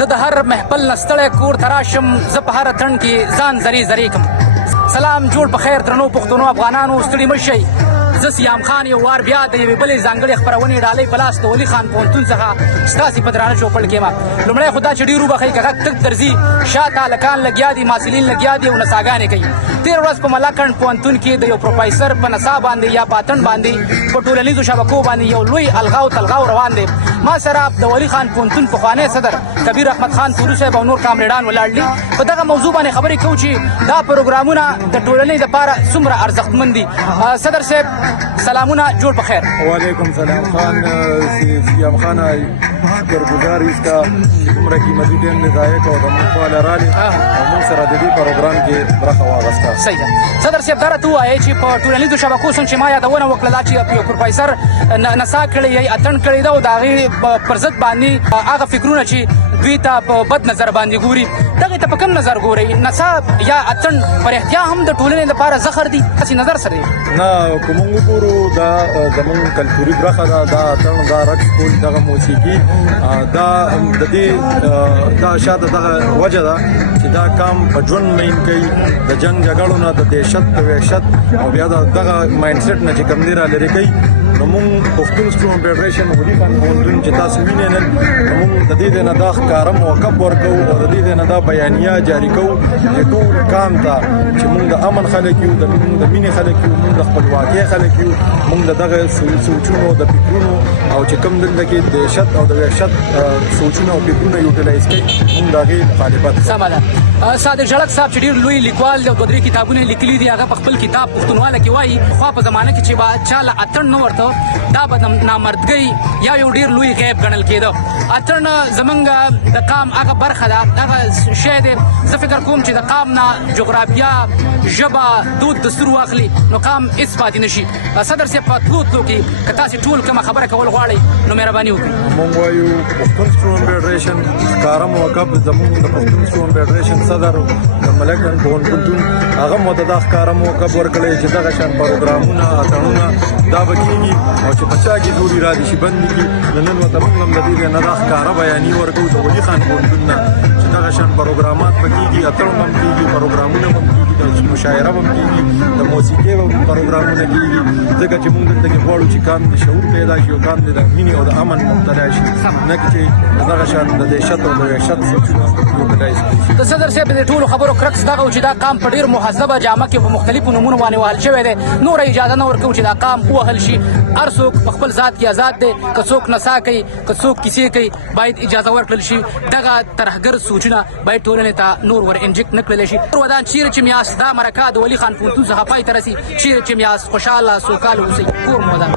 زه د هر محفل نه ستړی کور ته راشم، زه په هره تڼ کې ځان زری زری کم. سلام جوړ په خیر درنو پښتنو افغانانو، ستړي مه شئ. زه سیام خان یو وار بیا د یوې بلې ځانګړې خپرونې ډالۍ په لاس د ولي خان پوهنتون څخه ستاسې په درانه چوپړ کې یم. لومړی خو دا چې ډېر وبښئ که غږ تګ درځي، شاته هلکان لګیا دي، محصلین لګیا دي او نڅاګانې کوي. تېره ورځ په ملاکنډ پوهنتون کې د یو پروفیسر په نڅا باندې یا په اتڼ باندې په ټولنیزو شبکو باندې یو لوی الغاو تلغاو روان دی. ما سره د ولي خان پوهنتون پخوانی صدر کبیر احمد خان تورو صاحب او نور کامریډان ولاړ دي. په دغه موضوع باندې خبرې کوو چې دا پروګرامونه د ټولنې دپاره څومره ارزښتمند دي. صدر صاحب سلامونه، جوړ په خیر. وعلیکم سلام خان سیام خان، شکرګزار یې کا عمره قیمتي ټیم نه ضایع کو د مخاله رالي او موږ سره د دې پروګرام کې برخه واغسته. صحیح ده. صدر صاحب دا راته ووایئ چې په ټولنیزو شبکو څنګه چې ما یادونه وکړه دا چې یو پروفیسر نڅا کړې یا اتڼ کړې ده او د هغې پر ضد باندې هغه فکرونه چې دوی ته په بد نظر باندې ګوري، دغې ته په کوم نظر ګورئ؟ نڅا یا اتڼ پر احتیا هم د ټولنې لپاره زخر دي، هسې نظر سره دی؟ نه، که موږ وګورو دا زموږ کلتوري برخه ده، دا اتڼ، دا رقص کول، دغه موسیقي، دا د دې دا شاته دغه وجه ده چې دا کام په ژوند مین کوي د جنګ جګړو نه، د دهشت د وحشت او بیا دغه مایند سیټ نه چې کوم دی را لرې کوي. نو موږ پښتون سټوډنټ فیډریشن ولي خان پوهنتون چې تاسو وینئ نن، موږ د دې نه دا ښکاره موقف ورکوو او د دې نه دا بیانیه جاري کوو چې ټول کام ته چې موږ د امن خلک یو، د مینې خلک یو، موږ د خپلواکۍ خلک یو، موږ د دغه سوچونو د فکرونو او چې کوم دلته کې دهشت او د وحشت سوچونه او فکرونه یوټیلایز کوي، موږ د هغې مخالفت. سمه ده. صادق ژړک صاحب چې ډېر لوی لیکوال دی او دوه درې کتابونه لیکلي دي، هغه په خپل کتاب پښتونواله کې وایي پخوا په زمانه کې چې به چا له اتڼ نه ورته دا به د نامردګۍ یا یو ډېر لوی غیب ګڼل کېده. اتڼ زمونږ د قام هغه برخه ده، هغه شی دی. زه فکر کوم چې د قام نه جغرافیه، ژبه، دود، دستور واخلي نو قام هېڅ پاتې نه شي. صدر صاحب په تلو تلو کې که تاسې ټول کومه خبره کول غواړئ نو مهرباني وکړئ. موږ وایو پښتون سټوډنټ فیډریشن ښکاره موقف زموږ د پښتون سټوډنټ فیډریشن صدر د ملاکنډ پوهنتون هغه مو ته دا ښکاره موقف ورکړی چې دغه شان پروګرامونه اتڼونه دا به کېږي او چې په چا کې زوري را دي شي بند نه کړي. نن ورته موږ هم د دې نه دا ښکاره بیانیه ورکوو د ولي خان پوهنتون نه چې دغه شان پروګرامات به کېږي، اتڼ هم کېږي، پروګرامونه هم کېږي، د مشاعره هم کېږي، د موسیقۍ پروګرامونه کېږي، ځکه چې موږ دلته کې غواړو چې کام د شعور پیدا شي او کام د مینې او د امن مبتلا شي، نه چې دغه شان د دهشت او د وحشت سوچونه یوټیلایز کړي. د صدر صاحب د ټولو خبرو کرکس دغه و چې دا قام په ډېر مهذبه جامه کې په مختلفو نومونو باندې وهل شوی دی. نوره اجازه نه ورکوو چې دا قام ووهل شي. هر څوک په خپل ذات کې آزاد دی، که څوک نڅا کوي، که څوک کیسې کوي، باید اجازه ورکړل شي. دغه ترهګر سوچونه باید ټولنې ته نور ور انجکټ نه کړلی شي. ودان چیرې چې میاست دا مرکه د ولي خان پوهنتون څخه پای ته رسي، چیرې چې میاست خوشحاله سوکاله اوسئ. کور مو ودان.